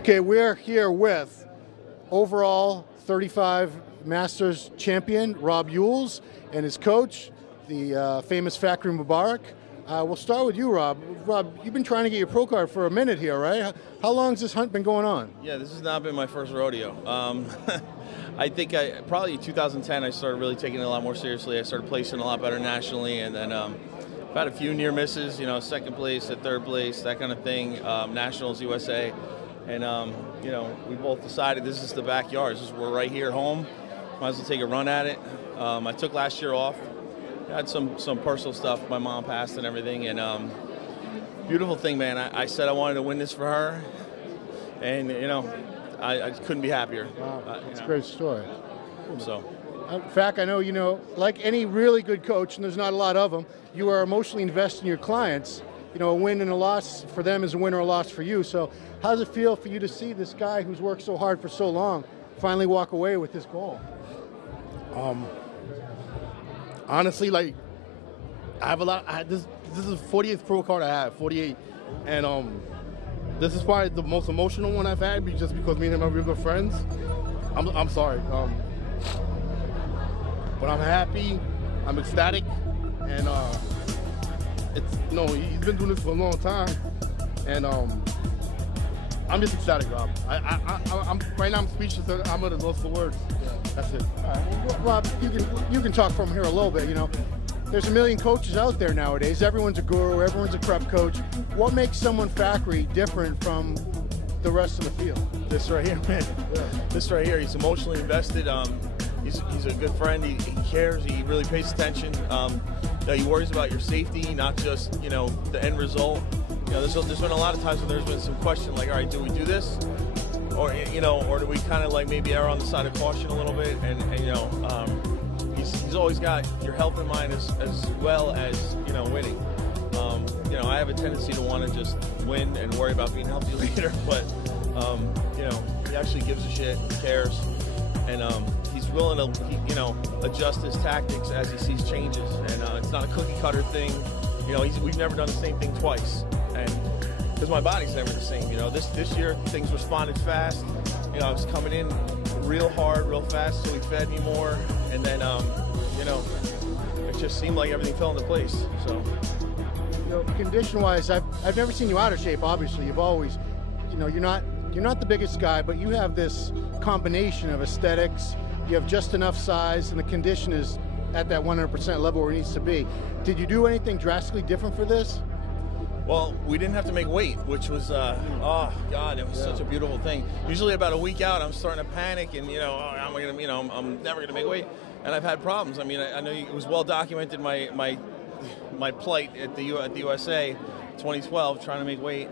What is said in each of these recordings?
Okay, we're here with overall 35 Masters champion Rob Youells and his coach, the famous Fakhry Mubarak. We'll start with you, Rob. Rob, you've been trying to get your pro card for a minute here, right? How long has this hunt been going on? Yeah, this has not been my first rodeo. I think probably 2010 I started really taking it a lot more seriously. I started placing a lot better nationally, and then I've had a few near misses, you know, second place, at third place, that kind of thing, Nationals, USA. And, you know, we both decided this is the backyard. We're right here at home. Might as well take a run at it. I took last year off. I had some personal stuff. My mom passed and everything. And beautiful thing, man. I said I wanted to win this for her. And, you know, I couldn't be happier. Wow, that's a great story. So. In fact, I know, like any really good coach, and there's not a lot of them, you are emotionally invested in your clients. You know, a win and a loss for them is a win or a loss for you. So how does it feel for you to see this guy who's worked so hard for so long finally walk away with this goal? Honestly, like, I have a lot. This is the 48th pro card I have, 48, and this is probably the most emotional one I've had, just because me and him are real good friends. I'm sorry, but I'm happy, I'm ecstatic, and he's been doing this for a long time, and I'm just ecstatic, Rob. I'm right now. I'm speechless. I'm at a loss for words. Yeah, that's it. All right. Well, Rob, you can talk from here a little bit. You know, there's a million coaches out there nowadays. Everyone's a guru. Everyone's a prep coach. What makes someone Fakhry different from the rest of the field? This right here, man. Yeah. This right here. He's emotionally invested. He's a good friend. He cares. He really pays attention. He worries about your safety, not just the end result. You know, there's been a lot of times when there's been some question, like, all right, do we do this, or or do we kind of like maybe err on the side of caution a little bit? And he's always got your health in mind as well as winning. I have a tendency to want to just win and worry about being healthy later, but he actually gives a shit, cares, and he's willing to adjust his tactics as he sees changes, and it's not a cookie cutter thing. We've never done the same thing twice, and because my body's never the same. This year things responded fast. I was coming in real hard, real fast, so he fed me more, and then it just seemed like everything fell into place. So, condition-wise, I've never seen you out of shape. Obviously, you've always, you're not the biggest guy, but you have this combination of aesthetics. You have just enough size, and the condition is at that 100% level where it needs to be. Did you do anything drastically different for this? Well, we didn't have to make weight, which was, oh God, it was such a beautiful thing. Usually about a week out, I'm starting to panic, and I'm never gonna make weight, and I've had problems. I mean, I know it was well documented my plight at the USA, 2012, trying to make weight.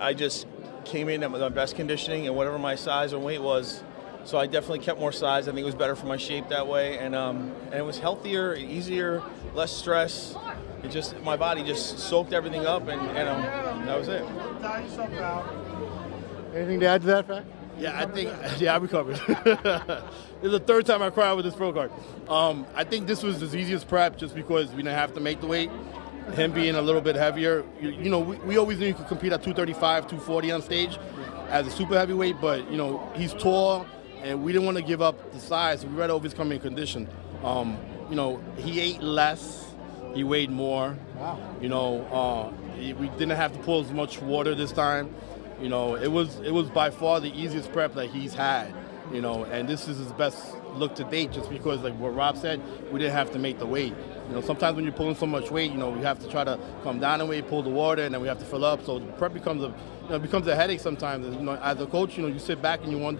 I just came in at my best conditioning and whatever my size or weight was. So I definitely kept more size. I think it was better for my shape that way, and it was healthier, easier, less stress. My body just soaked everything up, and that was it. Anything to add to that, fact? I recovered. This is the third time I cried with this pro card. I think this was the easiest prep just because we didn't have to make the weight. Him being a little bit heavier, we always knew you could compete at 235, 240 on stage as a super heavyweight, but he's tall, and we didn't want to give up the size, so we read over his coming condition. He ate less, he weighed more. Wow. We didn't have to pull as much water this time. It was by far the easiest prep that he's had. And this is his best look to date, just because, like what Rob said, we didn't have to make the weight. Sometimes when you're pulling so much weight, we have to try to come down in weight, pull the water, and then we have to fill up. So the prep becomes a headache sometimes. As a coach, you sit back and you want,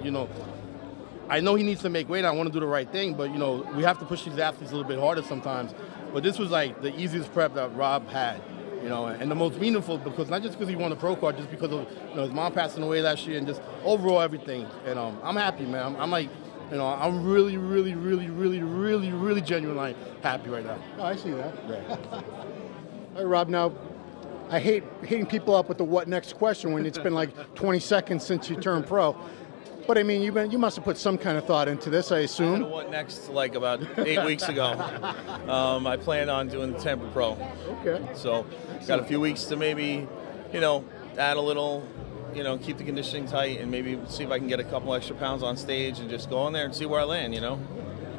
I know he needs to make weight. I want to do the right thing, but we have to push these athletes a little bit harder sometimes. But this was like the easiest prep that Rob had, and the most meaningful, because not just because he won the pro card, just because of his mom passing away last year and just overall everything. And I'm happy, man. I'm like, I'm really, really, really, really, really, really genuinely happy right now. Oh, I see that. Yeah. All right, Rob. Now, I hate hitting people up with the what next question when it's been like 20 seconds since you turned pro. But I mean, you must have put some kind of thought into this, I assume. I had a what next like about 8 weeks ago. I plan on doing the Tampa Pro. Okay. So got a few weeks to maybe, add a little you know, keep the conditioning tight, and maybe see if I can get a couple extra pounds on stage and just go in there and see where I land, you know.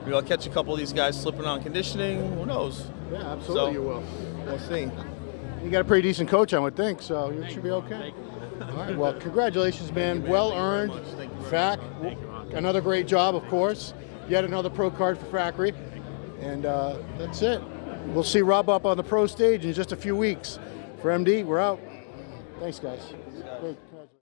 Maybe I'll catch a couple of these guys slipping on conditioning. Who knows? Yeah, absolutely, So, you will. We'll see. You got a pretty decent coach, I would think, so you should be okay. All right, well, congratulations, man. Well earned. FAC, another great job, of course. Yet another pro card for Factory. And that's it. We'll see Rob up on the pro stage in just a few weeks. For MD, we're out. Thanks, guys. Great.